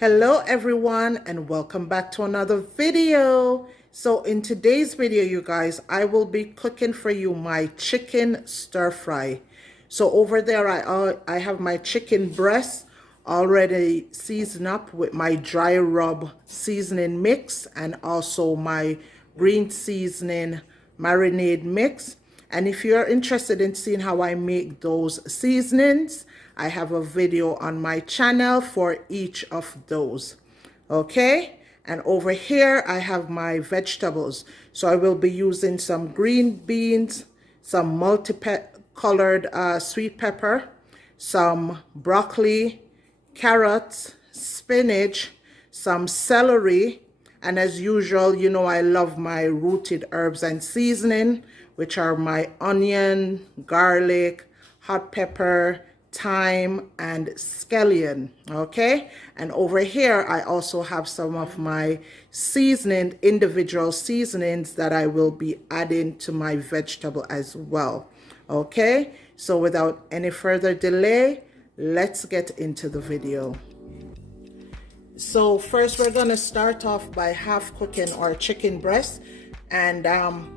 Hello everyone and welcome back to another video. So in today's video, you guys, I will be cooking for you my chicken stir fry. So over there I have my chicken breast already seasoned up with my dry rub seasoning mix and also my green seasoning marinade mix. And if you're interested in seeing how I make those seasonings, I have a video on my channel for each of those. Okay, and over here I have my vegetables. So I will be using some green beans, some multicolored sweet pepper, some broccoli, carrots, spinach, some celery, and as usual, you know I love my rooted herbs and seasoning, which are my onion, garlic, hot pepper, thyme, and scallion. Okay, and over here I also have some of my individual seasonings that I will be adding to my vegetable as well. Okay, so without any further delay, let's get into the video. So first we're gonna start off by half cooking our chicken breast, and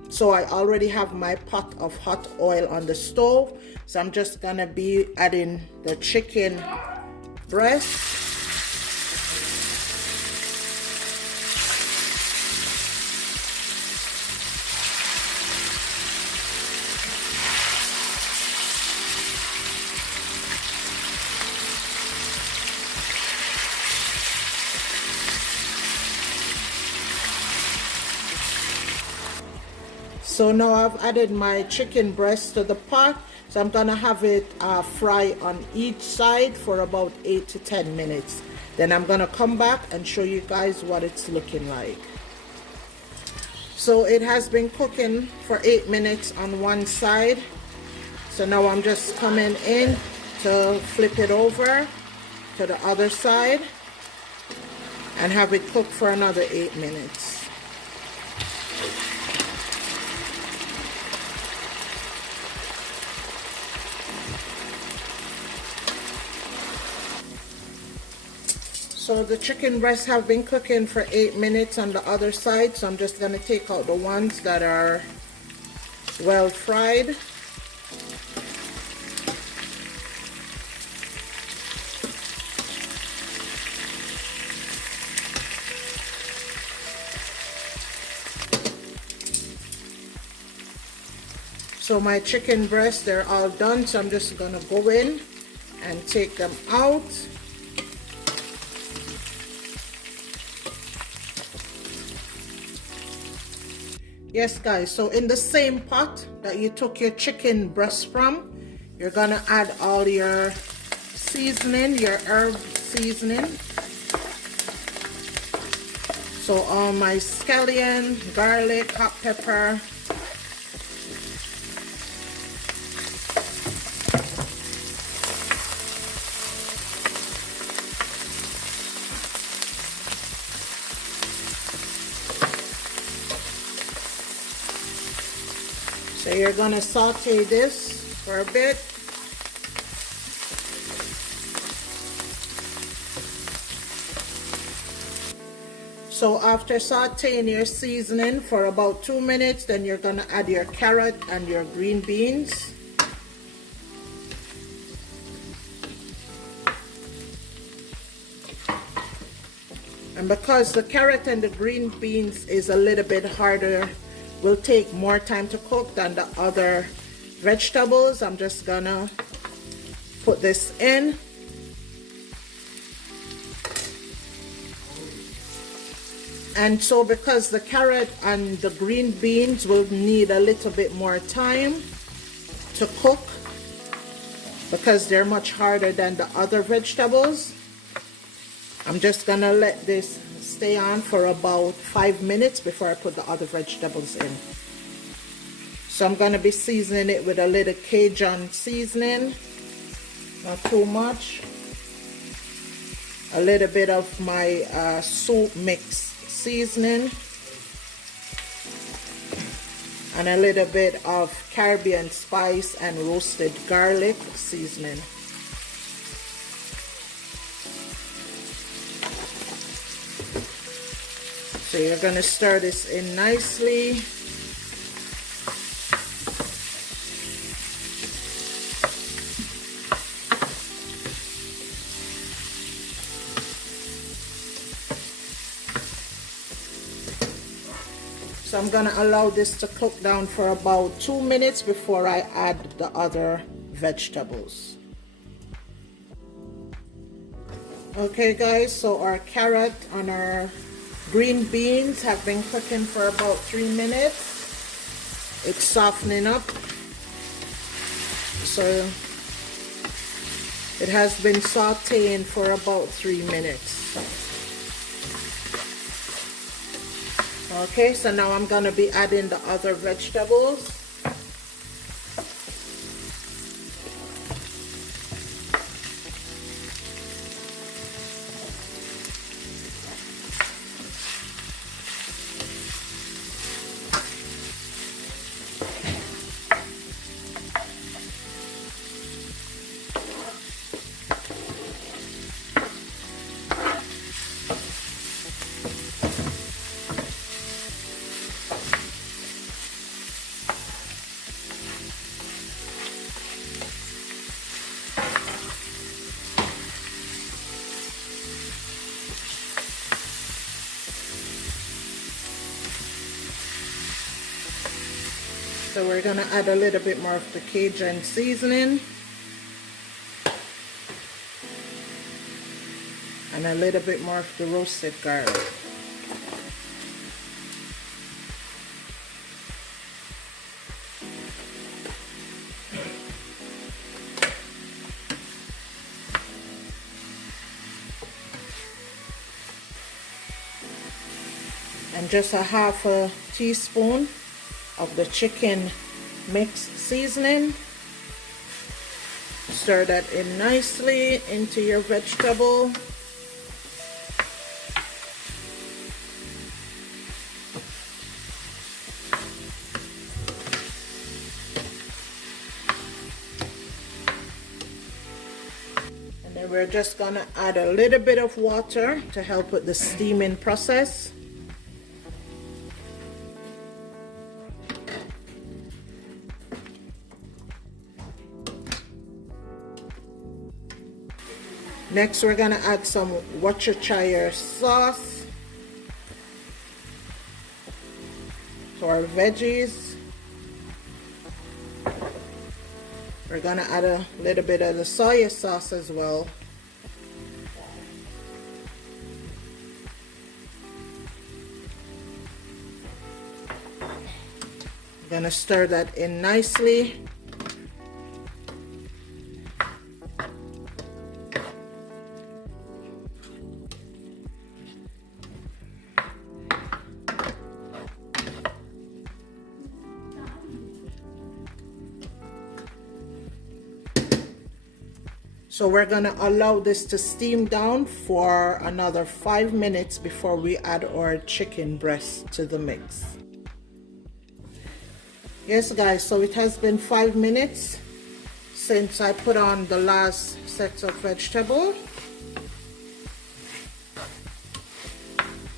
so I already have my pot of hot oil on the stove, so I'm just gonna be adding the chicken breast. So now I've added my chicken breast to the pot. So I'm gonna have it fry on each side for about 8 to 10 minutes. Then I'm gonna come back and show you guys what it's looking like. So it has been cooking for 8 minutes on one side. So now I'm just coming in to flip it over to the other side and have it cook for another 8 minutes. So the chicken breasts have been cooking for 8 minutes on the other side, so I'm just going to take out the ones that are well fried. So my chicken breasts, they're all done, so I'm just going to go in and take them out. Yes guys, so in the same pot that you took your chicken breast from, you're gonna add all your seasoning, your herb seasoning. So all my scallion, garlic, hot pepper, so you're gonna saute this for a bit. So after sauteing your seasoning for about 2 minutes, then you're gonna add your carrot and your green beans. And because the carrot and the green beans is a little bit harder, will take more time to cook than the other vegetables, I'm just gonna put this in. And so because the carrot and the green beans will need a little bit more time to cook, because they're much harder than the other vegetables, I'm just gonna let this stay on for about 5 minutes before I put the other vegetables in. So I'm going to be seasoning it with a little Cajun seasoning, not too much. A little bit of my soup mix seasoning, and a little bit of Caribbean spice and roasted garlic seasoning. So you're going to stir this in nicely. So I'm going to allow this to cook down for about 2 minutes before I add the other vegetables. Okay guys, so our carrot and our green beans have been cooking for about 3 minutes. It's softening up. So it has been sauteing for about 3 minutes. Okay, so now I'm going to be adding the other vegetables. So we're going to add a little bit more of the Cajun seasoning. And a little bit more of the roasted garlic. And just a half a teaspoon of the chicken mix seasoning. Stir that in nicely into your vegetable. And then we're just gonna add a little bit of water to help with the steaming process. Next, we're gonna add some Worcestershire sauce to our veggies. We're gonna add a little bit of the soy sauce as well. Gonna stir that in nicely. So we're gonna allow this to steam down for another 5 minutes before we add our chicken breast to the mix. Yes guys, so it has been 5 minutes since I put on the last set of vegetable.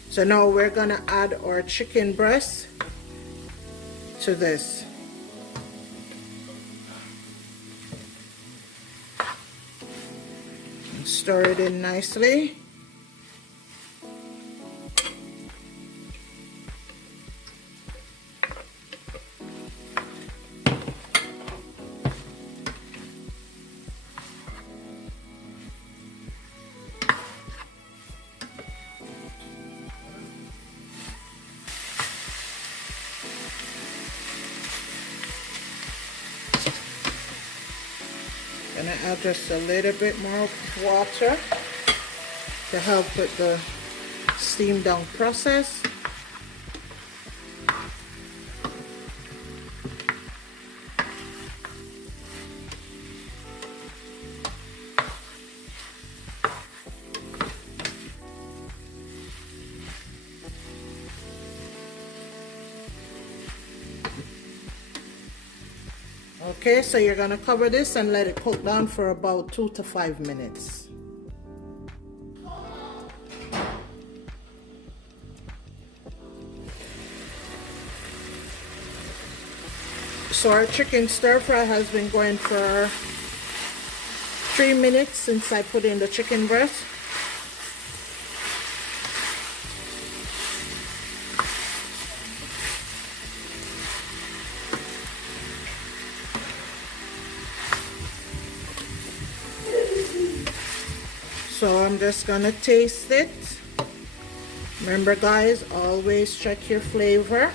So now we're gonna add our chicken breast to this. Stir it in nicely. Gonna add just a little bit more water to help with the steam down process. Okay, so you're gonna cover this and let it cook down for about 2 to 5 minutes. So our chicken stir fry has been going for 3 minutes since I put in the chicken breast. So I'm just gonna taste it. Remember guys, always check your flavor.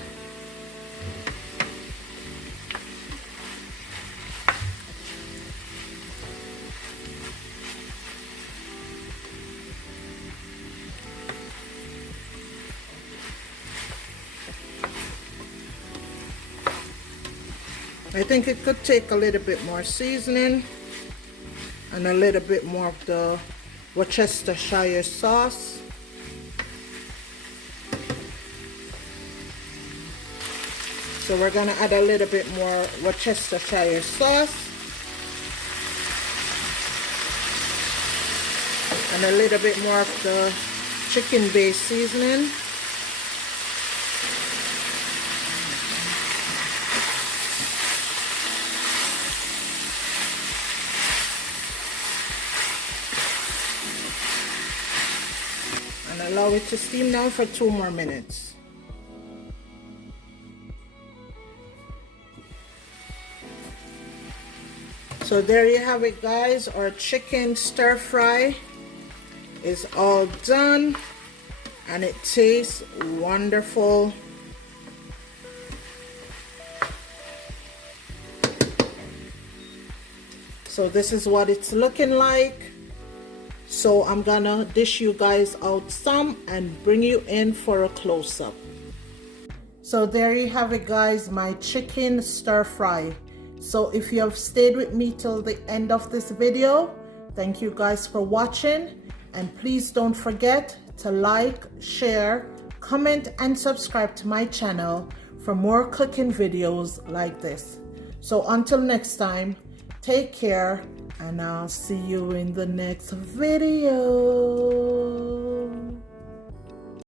I think it could take a little bit more seasoning and a little bit more of the Worcestershire sauce. So we're gonna add a little bit more Worcestershire sauce and a little bit more of the chicken based seasoning. And allow it to steam down for 2 more minutes. So there you have it guys, our chicken stir fry is all done and it tastes wonderful. So this is what it's looking like. So I'm gonna dish you guys out some and bring you in for a close-up. So there you have it guys, my chicken stir fry. So if you have stayed with me till the end of this video, thank you guys for watching, and please don't forget to like, share, comment and subscribe to my channel for more cooking videos like this. So until next time, take care and I'll see you in the next video.